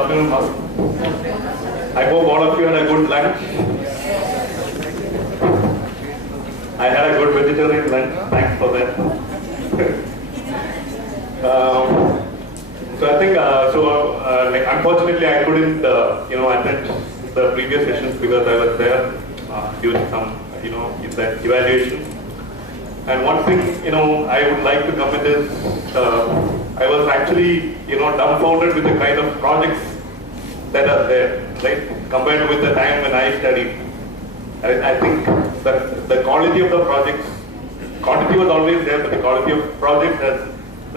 Afternoon, I hope all of you had a good lunch. I had a good vegetarian lunch. Thanks for that. So I think like unfortunately I couldn't attend the previous sessions because I was there during some in that evaluation. And one thing I would like to comment is I was actually dumbfounded with the kind of projects that are there, right? Compared with the time when I studied. I think that the quality of the projects, quantity was always there, but the quality of projects has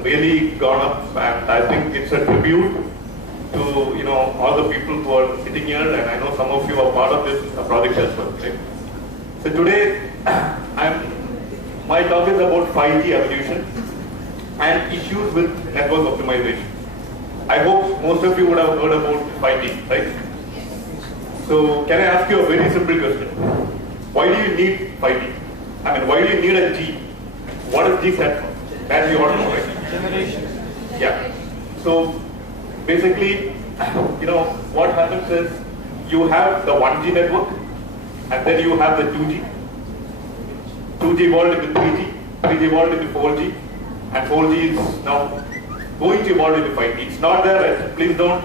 really gone up, and I think it's a tribute to all the people who are sitting here, and I know some of you are part of this project as well, right? So today, my talk is about 5G evolution and issues with network optimization. I hope most of you would have heard about 5G, right? So can I ask you a very simple question? Why do you need 5G? I mean, why do you need a G? What is G stand for? As you all know, right? Generation. Yeah. So basically, what happens is you have the 1G network, and then you have the 2G. 2G evolved into 3G, 3G evolved into 4G, and 4G is now going to evolve into 5G. It's not there yet. Please don't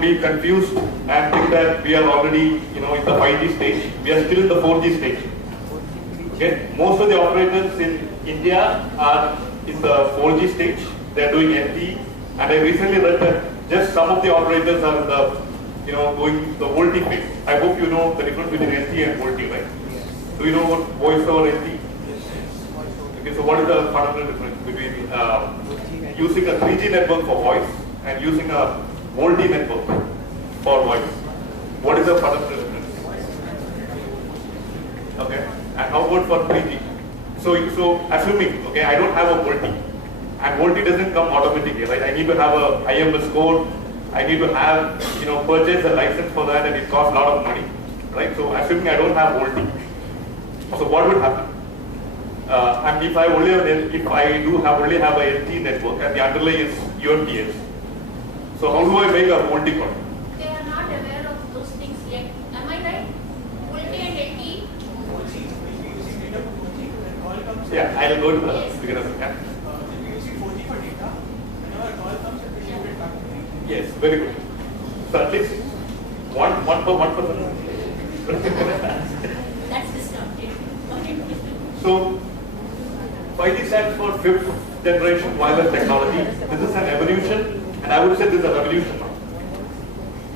be confused and think that we are already in the 5G stage. We are still in the 4G stage. Okay? Most of the operators in India are in the 4G stage. They are doing LTE, and I recently read that just some of the operators are in the going the VoLTE phase. I hope you know the difference between LTE and VoLTE, right? Do you know what voice over LTE? Okay, so what is the fundamental difference between using a 3G network for voice and using a VoLTE network for voice? What is the fundamental difference? Okay, and how about for 3G? So assuming, okay, I don't have a VoLTE, and VoLTE doesn't come automatically, right? I need to have a IMS code, I need to have, purchase a license for that, and it costs a lot of money, right? So assuming I don't have VoLTE, so what would happen? And if I only have only have a LTE network and the underlay is UMTS, so how do I make a VoLTE code? They are not aware of those things yet. Am I right? VoLTE and LTE? Yeah, I'll go to the beginner. Yeah. Using 4G for data, whenever a call comes, it will get it back to me. Yes, very good. So at least one per 1%. That's discounted. Okay. So 5G stands for fifth generation wireless technology. This is an evolution, and I would say this is a revolution.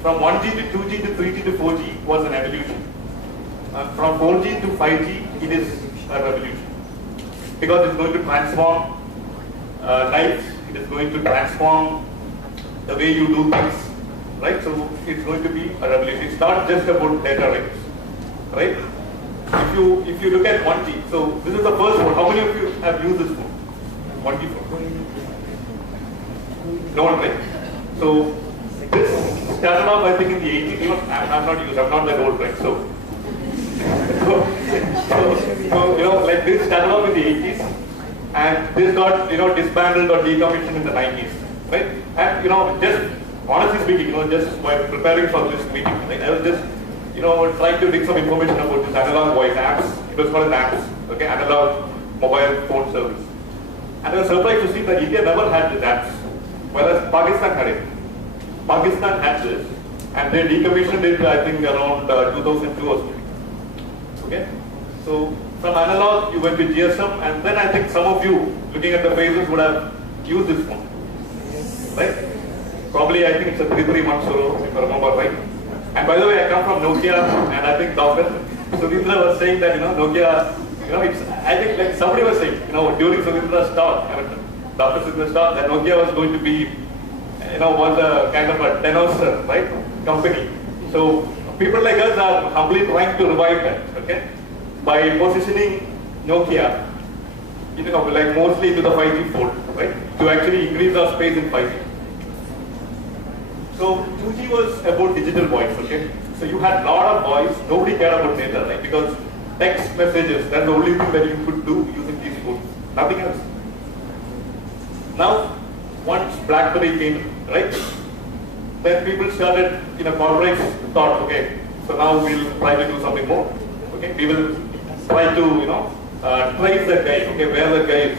From 1G to 2G to 3G to 4G was an evolution. From 4G to 5G, it is a revolution. Because it's going to transform lives, it is going to transform the way you do things, right? So it's going to be a revolution. It's not just about data rates, right? If you look at 1G, so this is the first phone. How many of you have used this phone? 1G phone? No one, right? So this started off, I think, in the 80s. Even I'm not that old, right? So like this started off in the 80s, and this got disbanded or decommissioned in the 90s, right? And just honestly speaking, just while preparing for this meeting, right, I was just trying to dig some information about this analog voice apps. It was called apps, okay, analog mobile phone service. And I was surprised to see that India never had this apps, whereas Pakistan had it. Pakistan had this, and they decommissioned it, I think, around 2002 or something. Okay, so from analog you went to GSM, and then I think some of you, looking at the faces, would have used this phone, right? Probably I think it's a 3 months old, if I remember right. And by the way, I come from Nokia, and I think Dr. Sudhindra was saying that Nokia, I think like somebody was saying, during Sudhindra's talk, Dr. Sudhindra's talk, that Nokia was going to be, was a kind of a dinosaur, right, company. So people like us are humbly trying to revive that, okay, by positioning Nokia, like mostly to the 5G fold, right, to actually increase our space in 5G. So 2G was about digital voice, okay? So you had a lot of voice, nobody cared about data, right? Because text messages, that's the only thing that you could do using these phones, nothing else. Now, once BlackBerry came, right? then people started, corporates thought, okay, so now we'll try to do something more. Okay, we will try to, trace that guy, okay, where that guy is.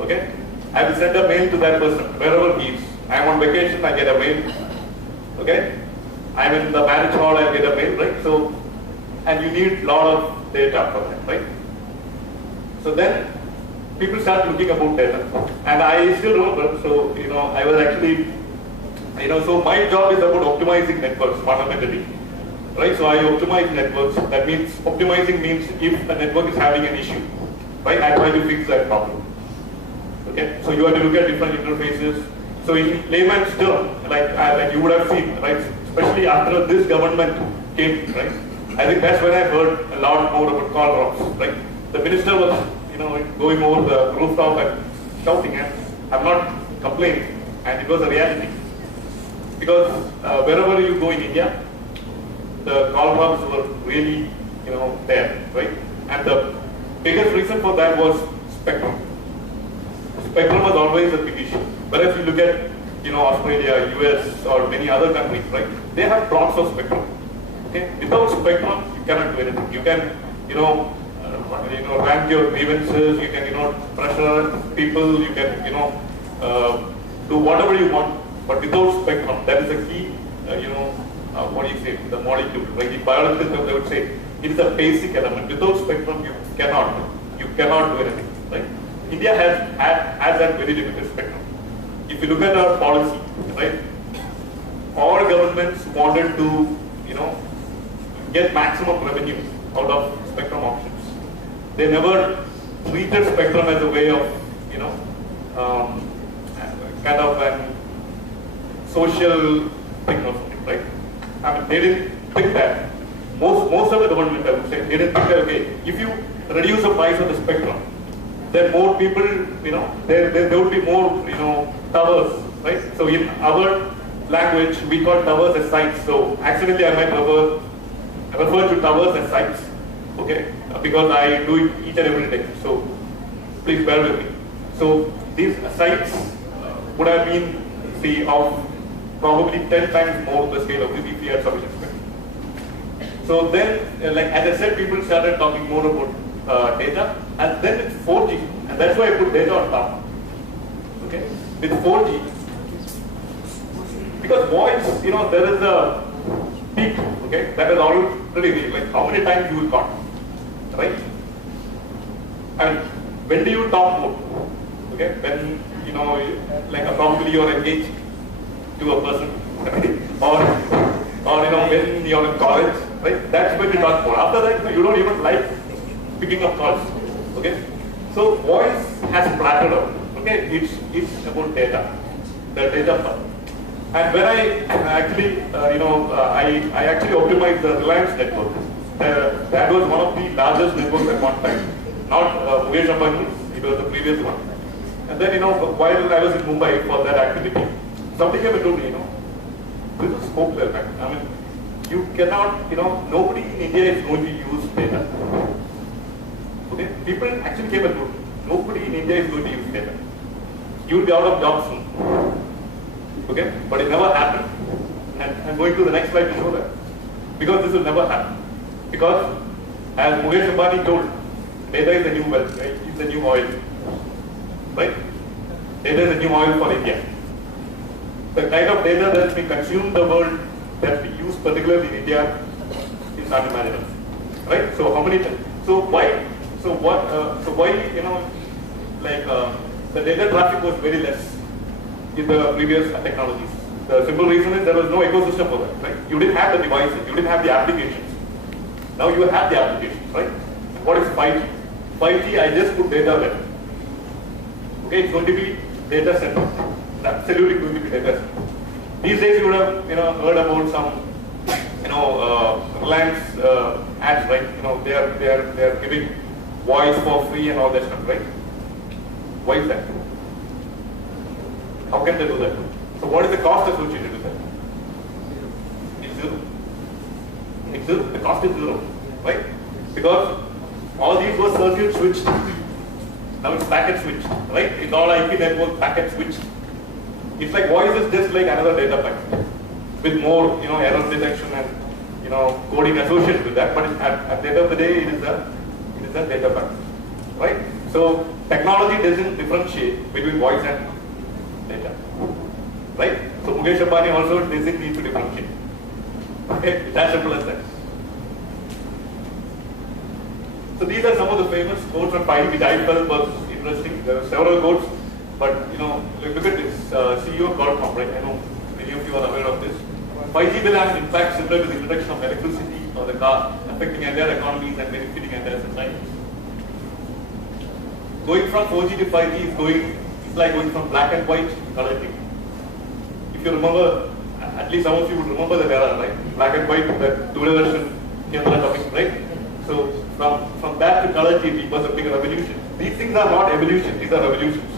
Okay, I will send a mail to that person, wherever he is. I am on vacation, I get a mail. Okay, I am in the marriage hall, I get a mail, right? So, and you need a lot of data for that, right? So then, people start looking about data. And I still remember, so, I was actually, so my job is about optimizing networks fundamentally. Right, so I optimize networks. That means, optimizing means if a network is having an issue, right, I try to fix that problem. Okay, so you have to look at different interfaces. So in layman's term, like you would have seen, right, especially after this government came, right, I think that's when I heard a lot more about call drops, right. The minister was, going over the rooftop and shouting, and I'm not complaining, and it was a reality. Because wherever you go in India, the call drops were really, there, right? And the biggest reason for that was spectrum. Spectrum was always a big issue. Whereas you look at, Australia, US, or many other countries, right? They have blocks of spectrum. Okay? Without spectrum, you cannot do anything. You can, rank your grievances. You can, pressure people. You can, do whatever you want. But without spectrum, that is a key, what do you say, the molecule, right? In biological terms, they would say it is a basic element. Without spectrum, you cannot do anything, right? India has that very limited spectrum. If you look at our policy, right, all governments wanted to, get maximum revenue out of spectrum auctions. They never treated spectrum as a way of, kind of an social thing or something, right? I mean, they didn't think that. Most of the government, I would say, they didn't think that, okay, if you reduce the price of the spectrum, then more people, there would be more, towers, right? So in our language, we call towers as sites. So accidentally, I might refer to towers as sites, okay? Because I do it each and every day. So please bear with me. So these sites would have been, say, of probably 10 times more the scale of this if we had sufficient spectrum. So then, as I said, people started talking more about data, and then it's 4G, and that's why I put data on top. Okay, with 4G, because voice, there is a peak. Okay, that is already real. Like how many times you will call, right? And when do you talk more? Okay, when probably you are engaged to a person, or when you're in college, right? That's when you talk more. After that, you don't even like picking up calls. Okay, so voice has plateaued out. Okay, it's about data, the data part. And when I actually, I actually optimized the Reliance network. That was one of the largest networks at one time. Not Mukesh Ambani's, it was the previous one. And then, while I was in Mumbai for that activity, something came and told me, this is hopeless, man. I mean, you cannot, nobody in India is going to use data. Okay? People actually came and told me, nobody in India is going to use data. You will be out of jobs soon. Okay? But it never happened. And I'm going to the next slide to show that. Because this will never happen. Because, as Mukesh Ambani told, data is the new wealth, right? It's the new oil. Right? Data is the new oil for India. The kind of data that we consume the world, that we use particularly in India, is unimaginable. Right? So how many times? So why? So what? So why? The data traffic was very less in the previous technologies. The simple reason is there was no ecosystem for that. Right? You didn't have the devices. You didn't have the applications. Now you have the applications. Right? What is 5G? 5G, I just put data there. Okay, it's going to be data center. It's absolutely going to be data center. These days you would have heard about some Reliance ads, right? They are giving voice for free and all that stuff, right? Why is that? How can they do that? So what is the cost associated with that? It's zero. It's zero. The cost is zero, right? Because all these were circuit switched. Now it's packet switched, right? It's all IP network packet switched. It's like voice is just like another data packet. with more, error detection and, coding associated with that. But at the end of the day, it is a data bank, right? So technology doesn't differentiate between voice and data, right? So Mukesh Ambani also doesn't need to differentiate. Okay, it's as simple as that. So these are some of the famous quotes on 5G which I felt was interesting. There are several quotes, but look at this. CEO called Kumar, I know many of you are aware of this. 5G will have an impact similar to the introduction of electricity or the car, affecting entire economies and benefiting entire societies. Going from 4G to 5G it's like going from black and white to color TV. If you remember, at least some of you would remember that era, right? Black and white, that Doordarshan, coming, right? So from that to color TV was a big revolution. These things are not evolution, these are revolutions.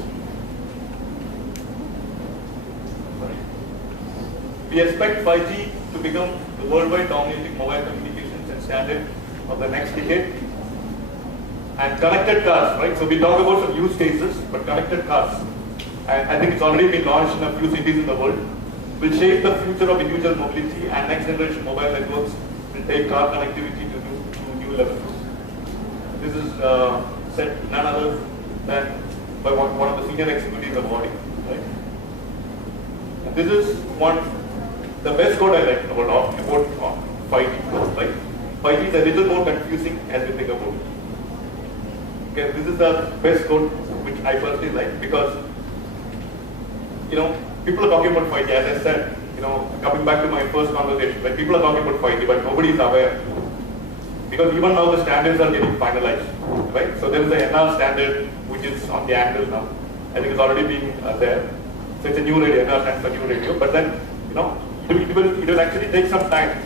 We expect 5G to become the worldwide dominating mobile communications and standard of the next decade. And connected cars, right? So we talk about some use cases, but connected cars, and I think it's already been launched in a few cities in the world, will shape the future of individual mobility, and next generation mobile networks will take car connectivity to new levels. This is said none other than by one of the senior executives of Audi, right? And this is the best code I like about 5G, right? 5G is a little more confusing as we think about it. Okay, this is the best code which I personally like, because people are talking about 5G, as I said, coming back to my first conversation, when people are talking about 5G, but nobody is aware. Because even now the standards are getting finalized, right? So there is the NR standard which is on the anvil now. I think it's already been there. So it's a new radio, NR stands for new radio. But then, it will actually take some time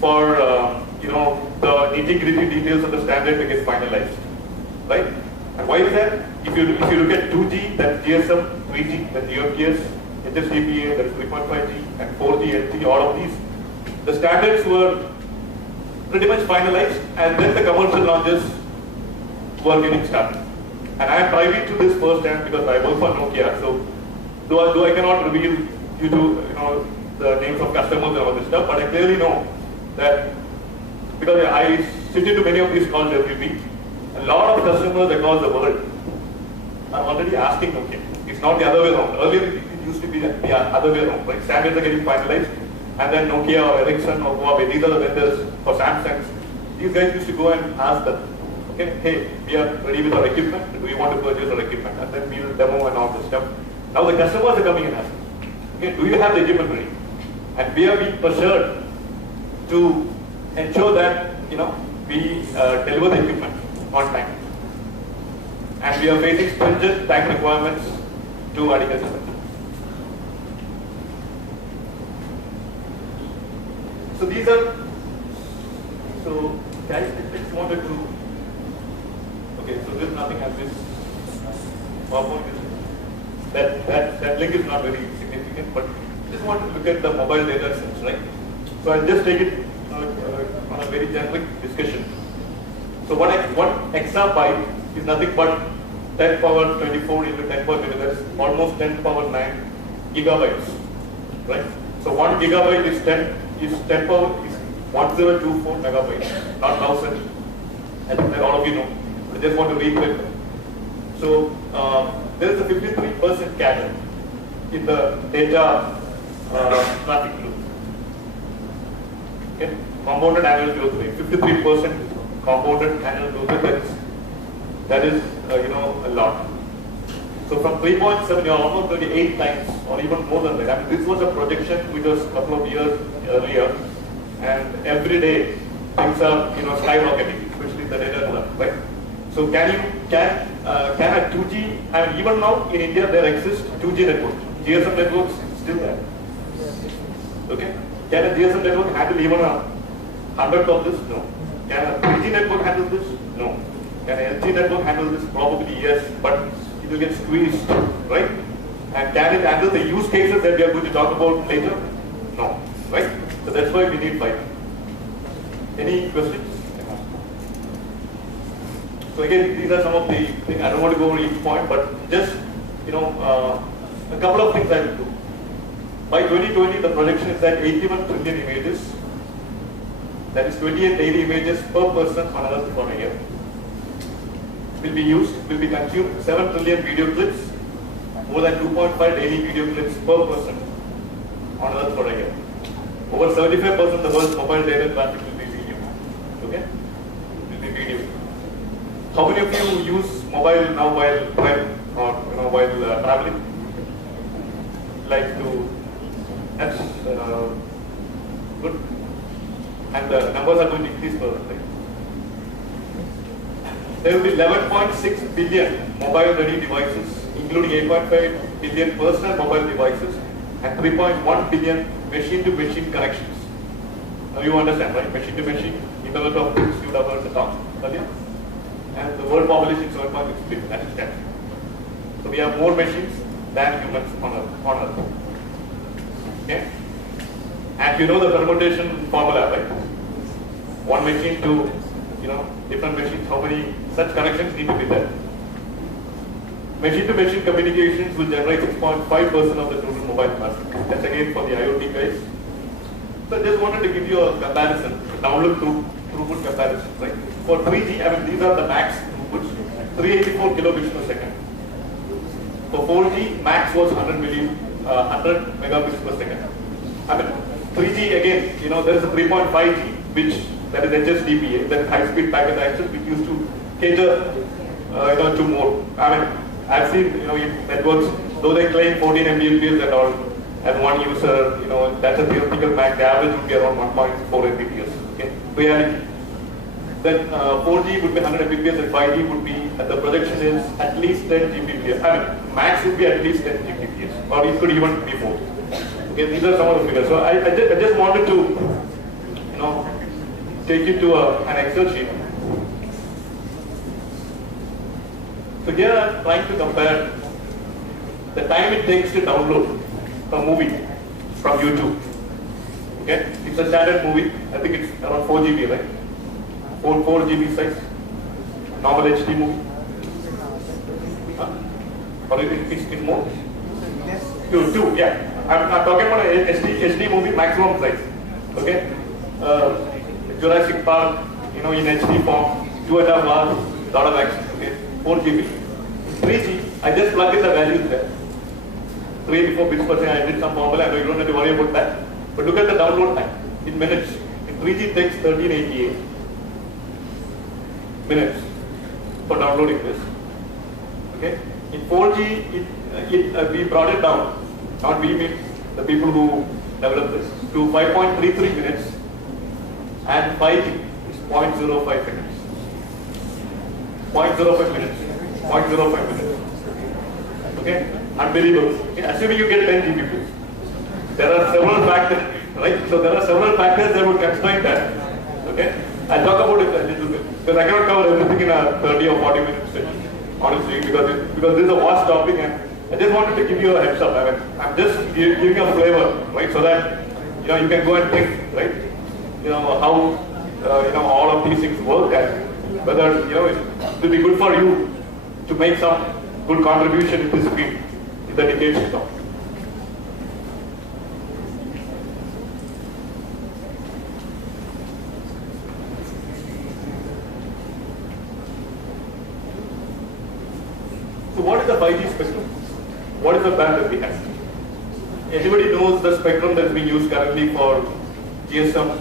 for, the nitty-gritty details of the standard to get finalized, right? And why is that? If you look at 2G, that's GSM, 3G, that's UMTS, HSDPA, that's 3.5G, and 4G, LTE, all of these, the standards were pretty much finalized, and then the commercial launches were getting started. And I am privy to this firsthand because I work for Nokia. So, though I cannot reveal you to the names of customers and all this stuff, but I clearly know that because I sit into many of these calls every week. A lot of customers across the world are already asking Nokia. It's not the other way around. Earlier it used to be the other way around. Right? Standards are getting finalized, and then Nokia or Ericsson or Huawei, these are the vendors for Samsung. These guys used to go and ask them, okay, hey, we are ready with our equipment. Do you want to purchase our equipment? And then we'll demo and all this stuff. Now the customers are coming and asking, okay, do you have the equipment ready? And we are being pressured to ensure that we deliver the equipment on time. And we are facing stringent time requirements to adequacy. So these are, guys, I just wanted to, okay, so there's nothing as this PowerPoint is, that link is not very significant, but just want to look at the mobile data sets, right? So I'll just take it on a very generic discussion. So one exabyte is nothing but 10 power 24 into 10 power 20, that's almost 10 power 9 gigabytes, right? So 1 gigabyte is 10 power is 1024 megabytes, not 1000. I think that all of you know. I just want to reiterate that. So there is a 53% CAGR in the data traffic loop. Okay, compounded annual growth rate, 53% compounded annual growth rate. That is a lot. So from 3.7, you're almost 38 times, or even more than that. I mean, this was a projection which was a couple of years earlier, and every day things are skyrocketing, especially the data graph, right? So can a 2G, and even now in India there exists 2G network, GSM networks still there. Okay, can a GSM network handle even a 100th of this? No. Can a 3G network handle this? No. Can a LG network handle this? Probably yes, but it will get squeezed, right? And can it handle the use cases that we are going to talk about later? No, right? So that's why we need 5G. Any questions? So again, these are some of the things. I don't want to go over each point, but just a couple of things I will do. By 2020, the projection is that 81 trillion images, that is 28 daily images per person on Earth for a year, will be used, will be consumed. 7 trillion video clips, more than 2.5 daily video clips per person on Earth for a year. Over 75% of the world's mobile data traffic will be video. Okay? Will be video. How many of you use mobile now while traveling? Like to, that's good. And the numbers are going to increase further. Right? There will be 11.6 billion mobile-ready devices, including 8.5 billion personal mobile devices and 3.1 billion machine-to-machine connections. Now you understand, right? Machine-to-machine, Internet of Things, you would have heard the talk earlier. And the world population is 7.6 billion, that is 10. So we have more machines than humans on Earth. Okay? And you know the permutation formula, right? One machine to, different machines, how many such connections need to be there. Machine-to-machine communications will generate 6.5% of the total mobile traffic. That's again for the IoT guys. So I just wanted to give you a comparison, a download throughput comparison, right? For 3G, these are the max throughputs, 384 kilobits per second. For 4G, max was 100 megabits per second. 3G again, there is a 3.5G, which that is HSDPA, that is high-speed packet access, which used to cater, to more. I've seen, networks, though they claim 14 Mbps and all, as one user, that's a theoretical max. The average would be around 1.4 Mbps. Okay, reality. Then 4G would be 100 Mbps and 5G would be, the projection is at least 10 Gbps. Max would be at least 10 Gbps, or it could even be more. Okay, these are some of the figures. So I just wanted to, take you to an Excel sheet. So here I'm trying to compare the time it takes to download a movie from YouTube. Okay, it's a standard movie. I think it's around 4 GB, right? 4 GB size. Normal HD movie. Or it's more? Two, yeah. I'm talking about a HD movie maximum size. Okay? Jurassic Park, in HD form, 2.5 hours, lot of action. Okay? 4 GB. 3G, I just plug in the values there. 384 bits per second, I did some formula, and you don't have to worry about that. But look at the download time in minutes. In 3G, it takes 1388 minutes for downloading this. Okay? In 4G, we brought it down. Not we mean the people who developed this, to 5.33 minutes, and 5G is 0.05 seconds. 0.05 minutes. 0.05 minutes. Okay? Unbelievable. Okay? Assuming you get 10 Gbps. There are several factors, right? So there are several factors that would constrain that. Okay? I'll talk about it a little bit. Because I cannot cover everything in a 30 or 40 minute session, honestly, because this is a vast topic, and I just wanted to give you a heads up. I'm just giving a flavor, right? So that you can go and think, right? How all of these things work, and whether it will be good for you to make some good contribution in this field in the decades to come. So what is the 5G spectrum? What is the band that we have? Anybody knows the spectrum that's being used currently for GSM,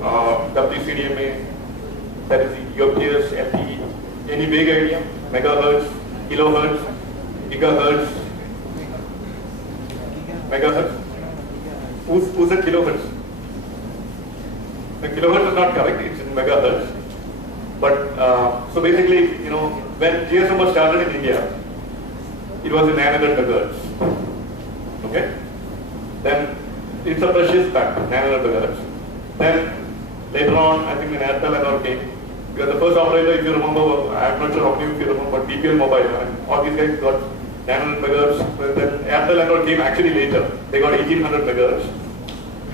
WCDMA, that is UPS, LTE? Any big idea? Megahertz, kilohertz, gigahertz, megahertz? Who's at kilohertz? The kilohertz is not correct, it's in megahertz. But, so basically, when GSM was started in India, it was in 900 megahertz. Okay? Then it's a precious band, 900 megahertz. Then later on, I think when Airtel and all came, because the first operator, if you remember, I'm not sure how many of you remember, but BPL Mobile, and all these guys got 900 megahertz. Then Airtel and all came actually later. They got 1800 megahertz.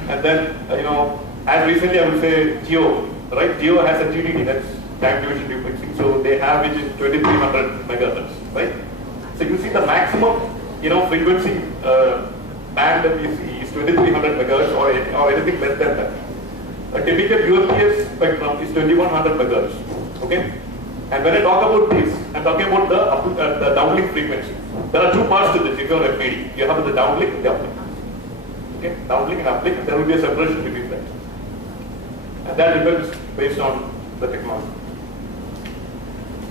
And then, as recently I would say Jio, right? Jio has a TDD, that's time division duplexing. So they have which is 2300 megahertz, right? So you see the maximum, frequency band that we see is 2300 megahertz or anything less than that. A typical UPS spectrum is 2100 megahertz. Okay? And when I talk about this, I'm talking about the downlink frequency. There are two parts to this if you're FPD. You have the downlink and the uplink. Okay? Downlink and uplink, and there will be a separation between that. And that depends based on the technology.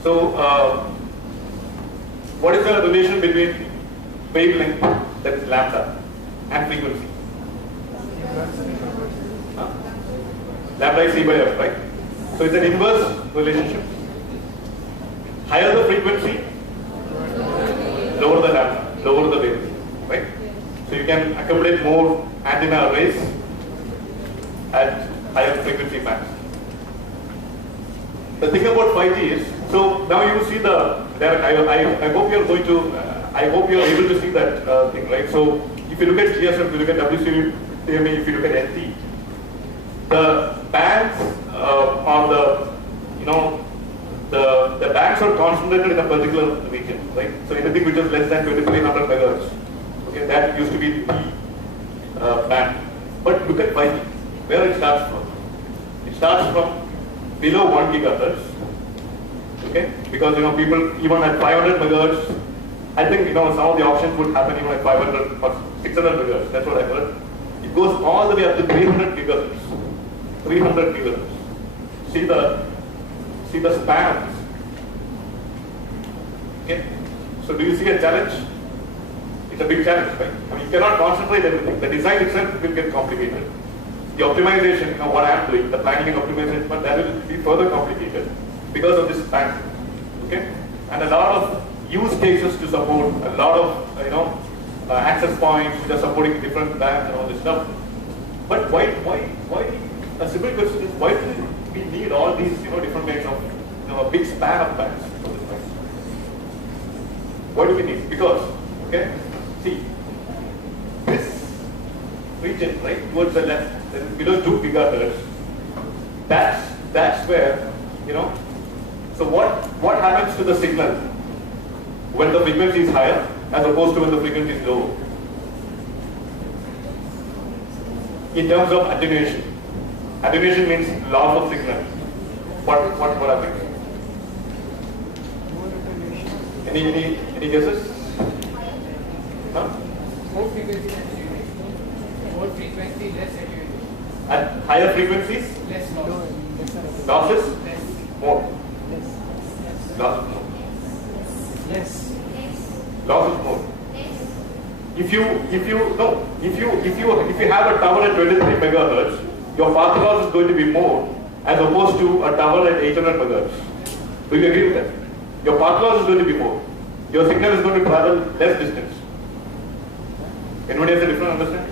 So, what is the relation between wavelength, that is lambda, and frequency? Lambda is C by F, right? So it's an inverse relationship. Higher the frequency, lower the lambda, lower the wavelength, right? So you can accommodate more antenna arrays at higher frequency bands. The thing about 5G is, so now you see the direct. I hope you are going to. I hope you are able to see that thing, right? So if you look at GSM, if you look at WCME, if you look at NT, the bands or the bands are concentrated in a particular region, right? So anything which is less than 2300 megahertz, okay, that used to be the band. But look at 5G, where it starts from. It starts from below 1 gigahertz, okay? Because people even at 500 megahertz, I think some of the options would happen even at 500 or 600 megahertz. That's what I heard. It goes all the way up to 300 gigahertz. 300 gigahertz. See the spans. Okay. So do you see a challenge? It's a big challenge, right? I mean, you cannot concentrate everything. The design itself will get complicated. The optimization, what I am doing, the planning and optimization, but that will be further complicated because of this span. Okay, and a lot of use cases to support, a lot of access points which are supporting different bands and all this stuff. But why? A simple question is, why do we need all these different kinds of a big span of bands for this device? Why do we need? Because see this region right towards the left, below 2 gigahertz. That's where So what happens to the signal when the frequency is higher as opposed to when the frequency is low? In terms of attenuation. Attenuation means loss of signal. What happens? Any guesses? Huh? More frequency attenuation. More frequency, less attenuation. At higher frequencies? Less loss. Losses? Less. More. Losses more. Less. Losses more. If you have a tower at 23 megahertz, your path loss is going to be more as opposed to a tower at 800 megahertz. Do you agree with that? Your path loss is going to be more. Your signal is going to travel less distance. Anybody has a different understanding?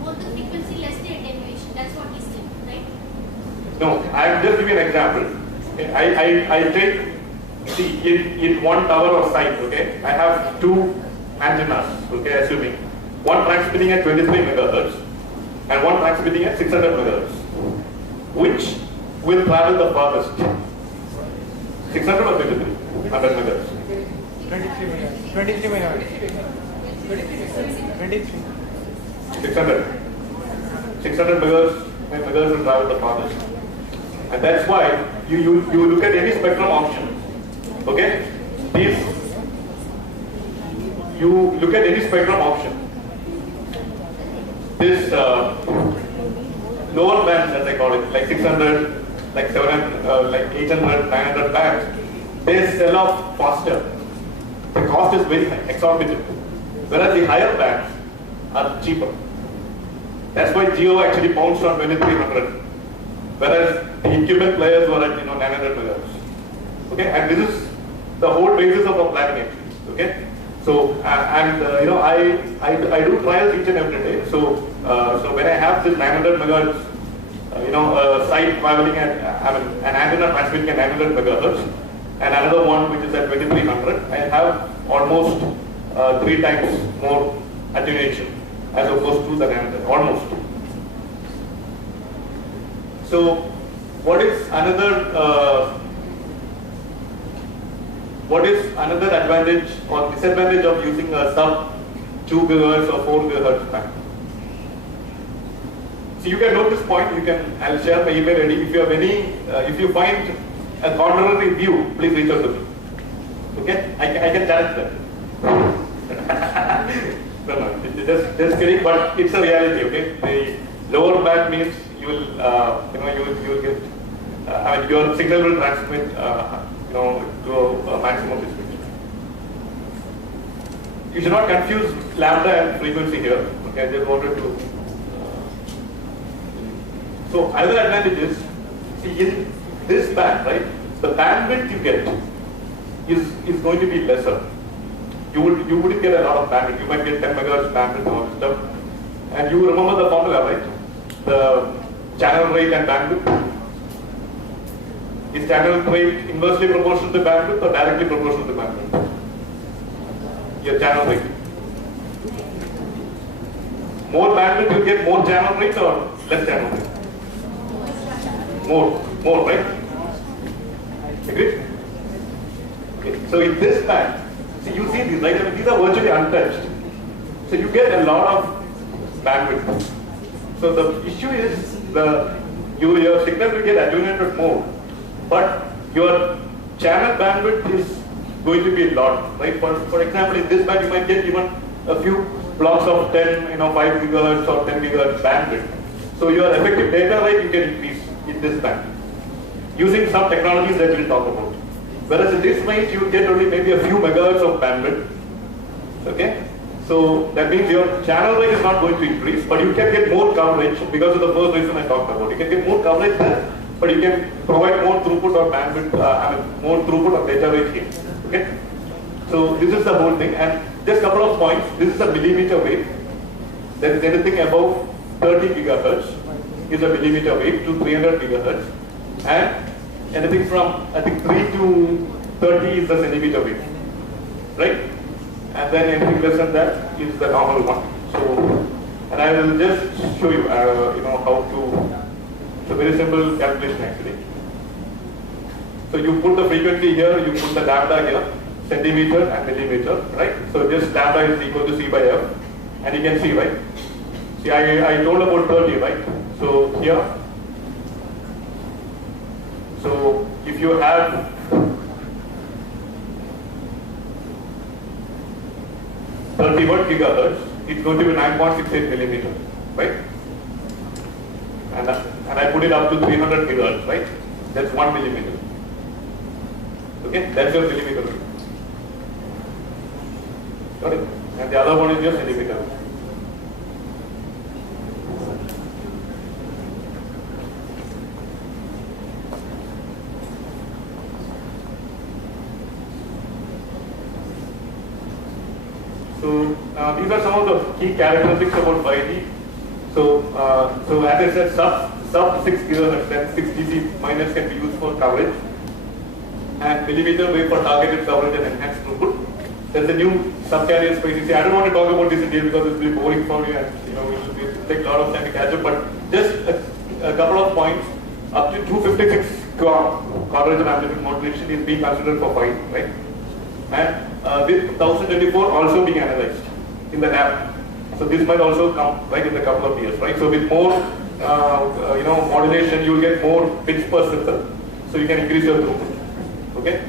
More the frequency, less the attenuation. That's what he's saying, right? No, I'll just give you an example. I take, in one tower or site, okay, I have two antennas, okay, assuming. One transmitting at 23 megahertz and one transmitting at 600 megahertz. Which will travel the farthest? 600 or 23? 100 megahertz. 23 megahertz. 23 megahertz. 23. 600. 600 megahertz will travel the farthest. And that's why you look at any spectrum option. Okay? You look at any spectrum option. This lower bands, as I call it, like 600, like 700, like 800, 900 bands, they sell off faster. The cost is very high, exorbitant. Whereas the higher bands are cheaper. That's why Jio actually bounced on 2300. Whereas the incumbent players were at 900 megahertz. Okay, and this is the whole basis of our planning actually. Okay, so I do trials each and every day. So when I have this 900 megahertz, site traveling at an antenna transmitting at 900 megahertz, and another one which is at 2300, I have almost 3 times more attenuation as opposed to the 900, almost. So, what is another what is another advantage or disadvantage of using a sub 2 GHz or 4 GHz band? So you can note this point. I'll share my email ID. If you have if you find a contrary view, please reach out to me. Okay? I can challenge that. No, just kidding. But it's a reality. Okay? The lower band means you will get. Your signal will transmit, to a maximum distance. You should not confuse lambda and frequency here. Okay, I just wanted to. So another advantage is, see, in this band, right, the bandwidth you get is going to be lesser. You wouldn't get a lot of bandwidth. You might get 10 megahertz bandwidth and all this stuff. And you remember the formula, right? The channel rate and bandwidth. Is channel rate inversely proportional to bandwidth or directly proportional to bandwidth? Your channel rate. More bandwidth, you get more channel rate or less channel rate? More, right? Agreed? Okay. So in this band, see, you see these, right? I mean, these are virtually untouched. So you get a lot of bandwidth. So the issue is your signal will get attenuated more, but your channel bandwidth is going to be a lot, right? For example, in this band, you might get even a few blocks of 5 gigahertz or 10 gigahertz bandwidth. So your effective data rate you can increase in this band using some technologies that we'll talk about. Whereas in this range, you get only maybe a few megahertz of bandwidth. Okay? So that means your channel rate is not going to increase, but you can get more coverage because of the first reason I talked about. You can get more coverage there, but you can provide more throughput or bandwidth, more throughput of data rate here. Okay? So this is the whole thing. And just a couple of points. This is a millimeter wave. There is anything above 30 gigahertz is a millimeter wave to 300 gigahertz. And anything from, I think, 3 to 30 is the centimeter wave. Right? And then anything less than that is the normal one. So, and I will just show you, how to. It's a very simple calculation actually. So you put the frequency here, you put the lambda here, centimeter and millimeter, right? So just lambda is equal to C by F, and you can see, right? See, I told about 30, right? So here, so if you have 31 gigahertz, it's going to be 9.68 millimeter, right? And I put it up to 300 gigahertz, right? That's 1 millimeter. Okay, that's your millimeter. Got it? And the other one is your centimeter. So these are some of the key characteristics about 5G. So as I said, sub 6 gigahertz, then 6 dB minus can be used for coverage, and millimeter wave for targeted coverage and enhanced throughput. There's a new subcarrier space. See, I don't want to talk about this in detail because it will be boring for you, and it will take a lot of time to catch up. But just a couple of points. Up to 256 coverage and amplitude modulation is being considered for 5, right? And with 1024 also being analyzed in the lab. So this might also come right in a couple of years, right? So with more, modulation, you will get more bits per second, so you can increase your throughput. Okay.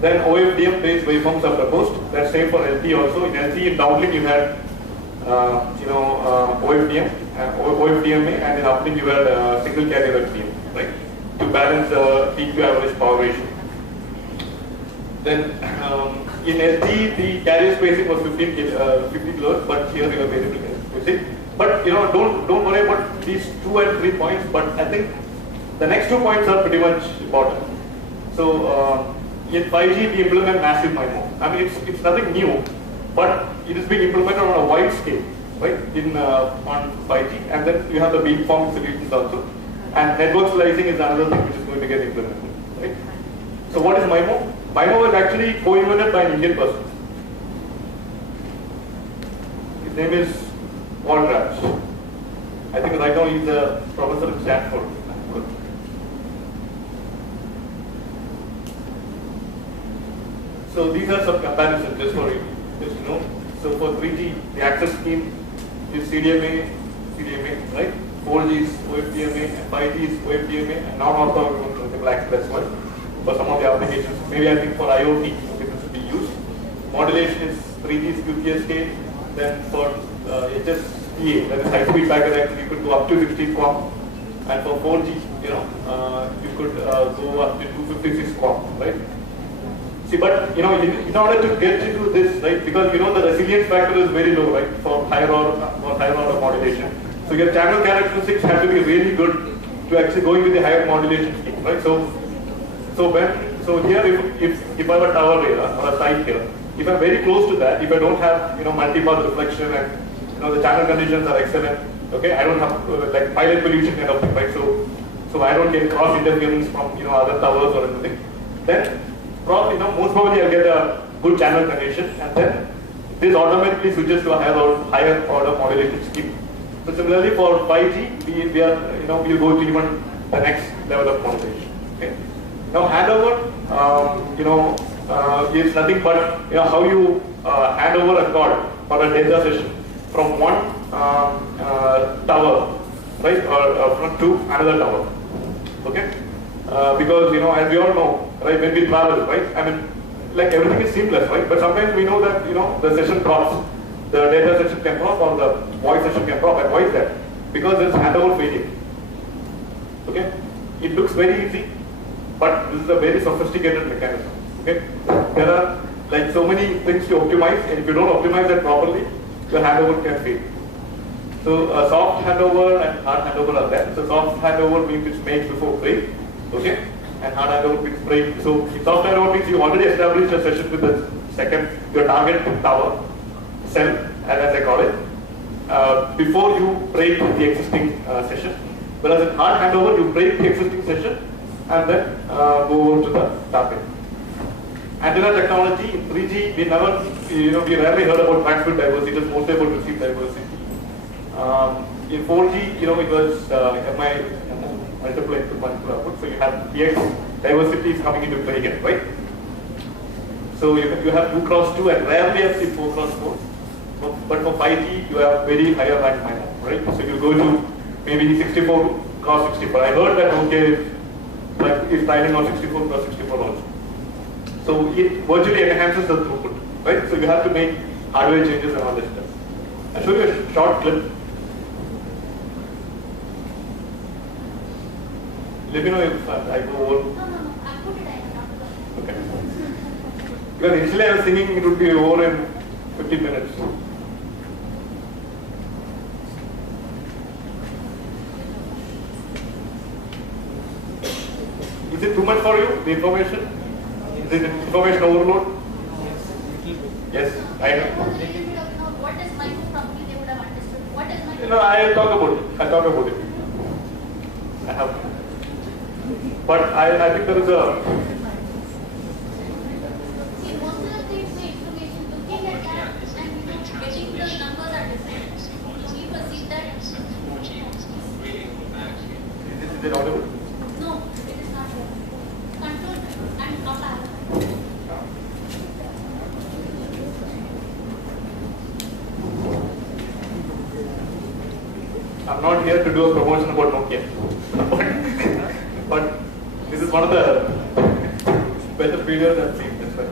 Then OFDM-based waveforms are proposed. That's same for LTE also. In LTE, in downlink you had, OFDM, OFDMA, and in uplink you had single carrier FDM, right? To balance the peak to average power ratio. Then in LTE, the carrier spacing was 50 kilohertz, but here you have variable spacing. But don't worry about these 2 and 3 points. But I think the next 2 points are pretty much important. So in 5G, we implement massive MIMO. I mean, it's nothing new, but it is being implemented on a wide scale, right? On 5G, and then you have the beamforming solutions also, and network slicing is another thing which is going to get implemented, right? So what is MIMO? MIMO was actually co-invented by an Indian person. His name is Walraj. I think right now he's a professor at Stanford. So these are some comparisons just for you, just to know. So for 3G, the access scheme is CDMA, right? 4G is OFDMA, and 5G is OFDMA, and non-orthogonal access as well for some of the applications. Maybe I think for IoT, this should be used. Modulation is 3G is QPSK, then for HSPA, that is high-speed packet access, you could go up to 16 QAM, and for 4G, you could go up to 256 QAM, right? See, but in order to get into this, right, because the resilience factor is very low, right, for higher order modulation. So your channel characteristics have to be really good to actually go with the higher modulation scheme, right? So here, if I have a tower here or a site here, if I'm very close to that, if I don't have multi-path reflection and the channel conditions are excellent, okay, I don't have like pilot pollution kind of thing, right? So I don't get cross interference from other towers or anything. Then probably most probably I'll get a good channel condition, and then this automatically switches to a higher order modulation scheme. So similarly for 5G, we are we'll go to even the next level of modulation. Okay. Now handover, is nothing but how you hand over a card or a data session from one tower, right, or to another tower. Okay. Because as we all know, right, when we travel, right, I mean, like everything is seamless, right? But sometimes we know that the session drops, the data session can drop, or the voice session can drop. And why is that? Because it's handover failure. Okay, it looks very easy, but this is a very sophisticated mechanism. Okay, there are like so many things to optimize, and if you don't optimize that properly, your handover can fail. So soft handover and hard handover are there. So soft handover means it's made before break. Okay, and hard handover means break. So soft handover means you already established a session with your target tower cell, as I call it, before you break the existing session. Whereas in hard handover, you break the existing session and then go over to the target. Antenna technology in 3G, we rarely heard about transmit diversity. It was mostly about receive diversity. In 4G, it was multiply to multiple output. So you have PX diversity is coming into play again, right? So you have 2 cross 2 and rarely have seen 4 cross 4. But for 5G, you have very higher rank minor, right? So you go to maybe 64 cross 64. I heard that Nokia is trialing on 64 cross 64 also. So it virtually enhances the throughput, right? So you have to make hardware changes and all this stuff. I'll show you a short clip. Let me know if I go over. No, I put it in. Okay. Because initially I was thinking it would be over in 15 minutes. Is it too much for you, the information? Is it information overload? Yes, I know. What is micro company, they would have understood. What is micro? No, I'll talk about it. I have. But I think there is a. See, most of the things the information, looking at that and getting the numbers are different. So we perceive that. Is it audible? No, it is not here. Control and not alpha. I'm not here to do a promotion about Nokia. But this is one of the better videos I've seen. That's right.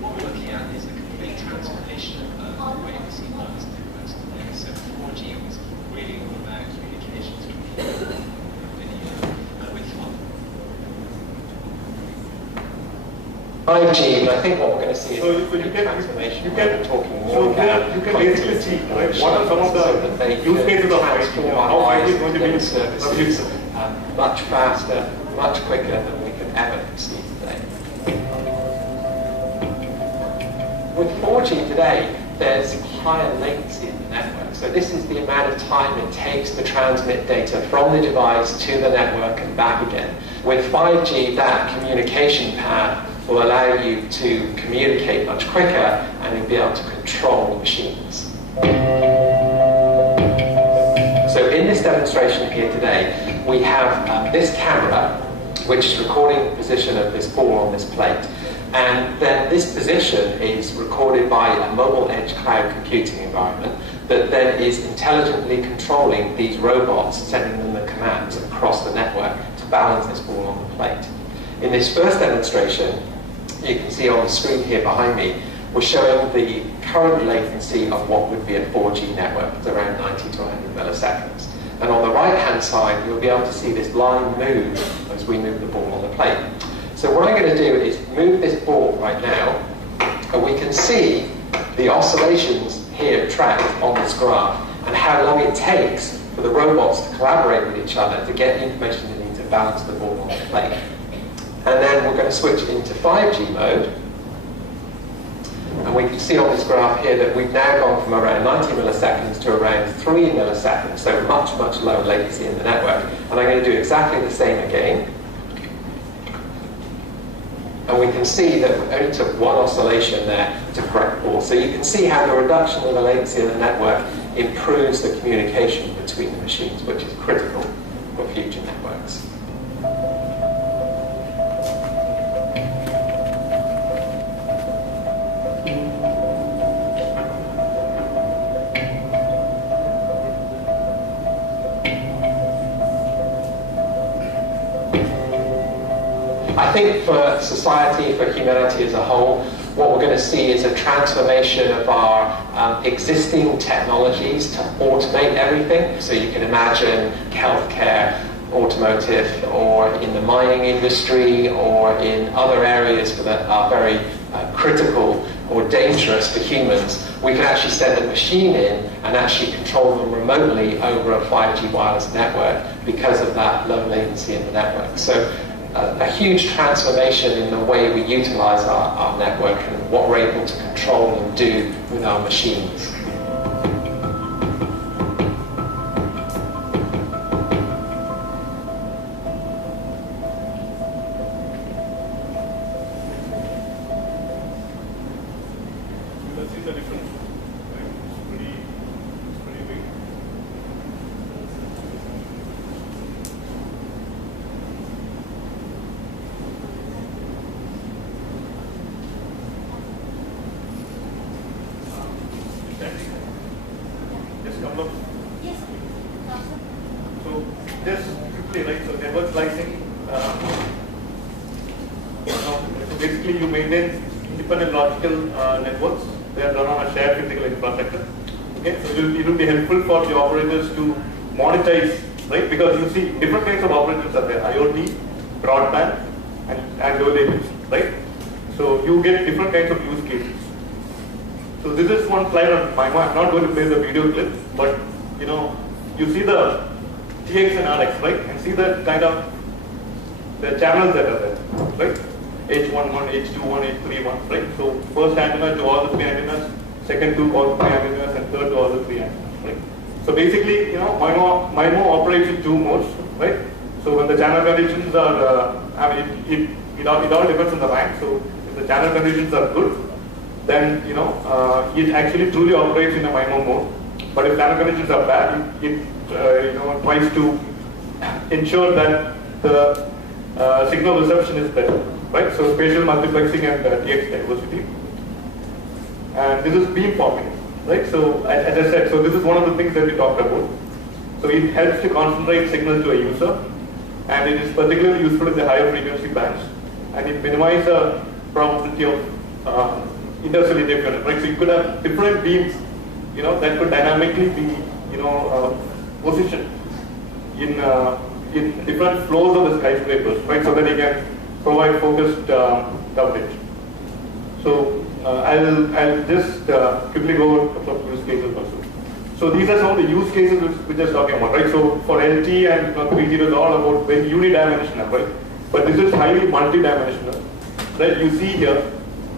What we're looking at is a complete transformation of the way we see wireless networks today. So 4G was really all about communications with with 5G, but I think what we're going to see is a transformation. You can basically see, right, what are some of the use cases of 5G, how 5G is going to be services much faster, much quicker than we could ever see today. With 4G today, there's higher latency in the network. So this is the amount of time it takes to transmit data from the device to the network and back again. With 5G, that communication path will allow you to communicate much quicker, and you'll be able to control the machines. So in this demonstration here today, we have this camera, which is recording the position of this ball on this plate. And then this position is recorded by a mobile edge cloud computing environment that then is intelligently controlling these robots, sending them the commands across the network to balance this ball on the plate. In this first demonstration, you can see on the screen here behind me, we're showing the current latency of what would be a 4G network. It's around 90 to 100 milliseconds. And on the right-hand side, you'll be able to see this line move as we move the ball on the plate. So what I'm going to do is move this ball right now, and we can see the oscillations here tracked on this graph, and how long it takes for the robots to collaborate with each other to get the information they need to balance the ball on the plate. And then we're going to switch into 5G mode. And we can see on this graph here that we've now gone from around 90 milliseconds to around 3 milliseconds, so much, much lower latency in the network. And I'm going to do exactly the same again. And we can see that we only took one oscillation there to correct ball. So you can see how the reduction of the latency in the network improves the communication between the machines, which is critical for future networks. I think for society, for humanity as a whole, what we're going to see is a transformation of our existing technologies to automate everything. So you can imagine healthcare, automotive, or in the mining industry, or in other areas that are very critical or dangerous for humans. We can actually send a machine in and actually control them remotely over a 5G wireless network because of that low latency in the network. So a huge transformation in the way we utilize our network and what we're able to control and do with our machines. Let's see the difference. It's pretty big. Just couple of. Yes. So just quickly, right? So network slicing. So basically, you maintain independent logical networks. They are run on a shared physical infrastructure. Okay, so it will be helpful for the operators to monetize, right? Because you see different kinds of operators are there: IoT, broadband, and low latency, right? So you get different kinds of use cases. So this is one slide on MIMO. I'm not going to play the video clip, but you see the TX and RX, right? And see the kind of the channels that are there, right? H11, H21, H31, right? So first antenna to all the three antennas, second to all the three antennas, and third to all the three antennas, right? So basically, MIMO operates in two modes, right? So when the channel conditions are, it all depends on the bank. So if the channel conditions are good, then it actually truly operates in a MIMO mode. But if channel conditions are bad, it tries to ensure that the signal reception is better, right? So spatial multiplexing and TX diversity. And this is beamforming, right? So as I said, so this is one of the things that we talked about. So it helps to concentrate signal to a user, and it is particularly useful in the higher frequency bands, and it minimizes the probability of intercell interference, right? So you could have different beams, that could dynamically be, positioned in different floors of the skyscrapers, right? So that you can provide focused coverage. So I'll just quickly go over a couple of use cases also. So these are some of the use cases which we're just talking about, right? So for LT and 3G, it is all about very unidimensional, right? But this is highly multidimensional, right? You see here,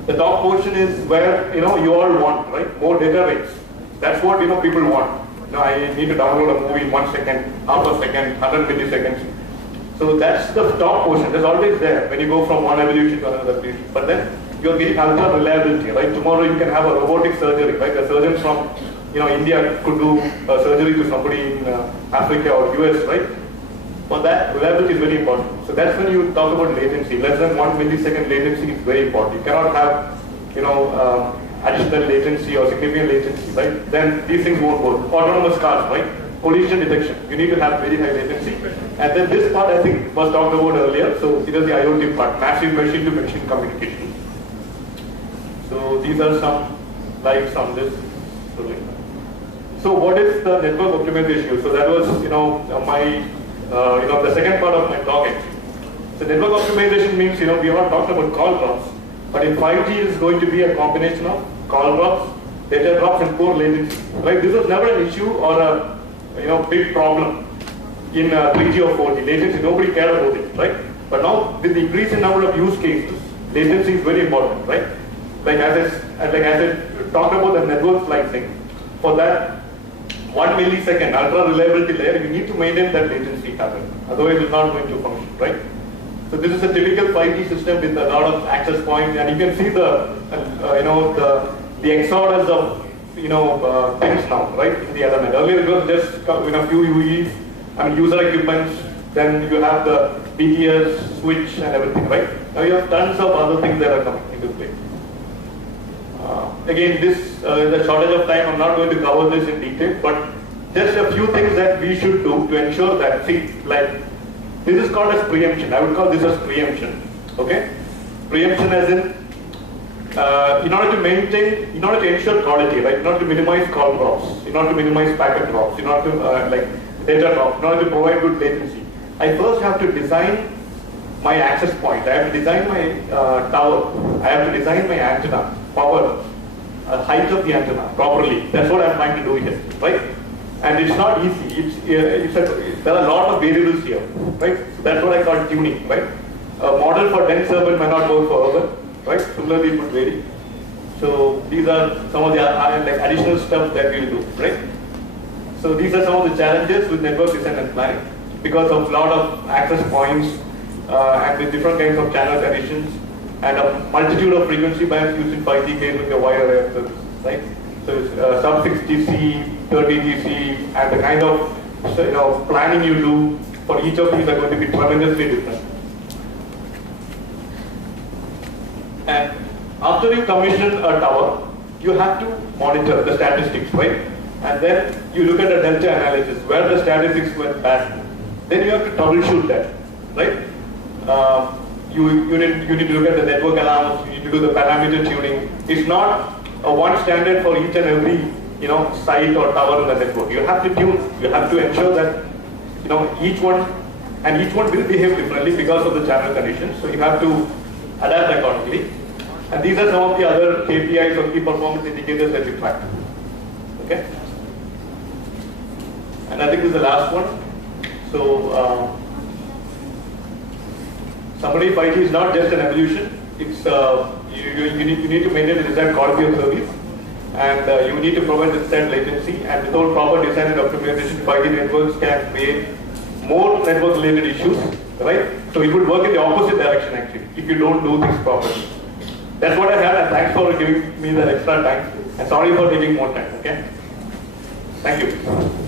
the top portion is where you all want, right? More data rates. That's what people want. I need to download a movie in 1 second, half a second, 100 milliseconds. So that's the top portion. That's always there when you go from one evolution to another evolution. But then you're getting ultra reliability, right? Tomorrow you can have a robotic surgery, right? A surgeon from India could do a surgery to somebody in Africa or US, right? For that, reliability is very important. So that's when you talk about latency. Less than 1 millisecond latency is very important. You cannot have, additional latency or significant latency, right? Then these things won't work. Autonomous cars, right? Collision detection. You need to have very high latency. And then this part, I think, was talked about earlier. So it is the IoT part, massive machine-to-machine communication. So these are some likes on this. So what is the network optimization? So that was, the second part of my talk actually. So network optimization means, we are not talking about call drops, but in 5G it is going to be a combination of call drops, data drops, and poor latency. Right? This was never an issue or a big problem in 3G or 4G. Latency, nobody cared about it, right? But now with the increase in number of use cases, latency is very important, right? Like as I talked about the network slicing, for that 1 millisecond ultra reliability layer, you need to maintain that latency happen. Otherwise, it's not going to function, right? So this is a typical 5G system with a lot of access points, and you can see the exodus of things now, right? In the element. Earlier it was just a few UEs, user equipments. Then you have the BTS switch and everything, right? Now you have tons of other things that are coming into play. Again, this is a shortage of time. I'm not going to cover this in detail, but just a few things that we should do to ensure that, this is called as preemption. I would call this as preemption. Okay? Preemption as in order to ensure quality, right? In order to minimize call drops, in order to minimize packet drops, in order to data drops, in order to provide good latency, I first have to design my access point. I have to design my tower. I have to design my antenna, power, height of the antenna properly. That's what I'm trying to do here, right? And it's not easy. There are a lot of variables here, right? So that's what I call tuning, right? A model for dense urban may not work for urban, right? Similarly, it would vary. So these are some of the additional stuff that we'll do, right? So these are some of the challenges with network design and planning because of a lot of access points and with different kinds of channel conditions and a multitude of frequency bands used in 5G case with a wide array of services, right? So it's sub 6 GC, 30 GC, and the kind of planning you do for each of these are going to be tremendously different. And after you commission a tower, you have to monitor the statistics, right? And then you look at the delta analysis, where the statistics went bad. Then you have to troubleshoot that, right? You need to look at the network alarms, you need to do the parameter tuning. It's not a one standard for each and every site or tower in the network. You have to tune, you have to ensure that each one will behave differently because of the channel conditions. So you have to adapt accordingly. And these are some of the other KPIs or key performance indicators that you track. Okay? And I think this is the last one. So summary, 5G is not just an evolution. It's you need to maintain the desired quality of service, and you need to provide the desired latency. And without proper design and optimization, 5G networks can create more network-related issues, right? So it would work in the opposite direction actually if you don't do things properly. That's what I have, and thanks for giving me that extra time. And sorry for taking more time. Okay? Thank you.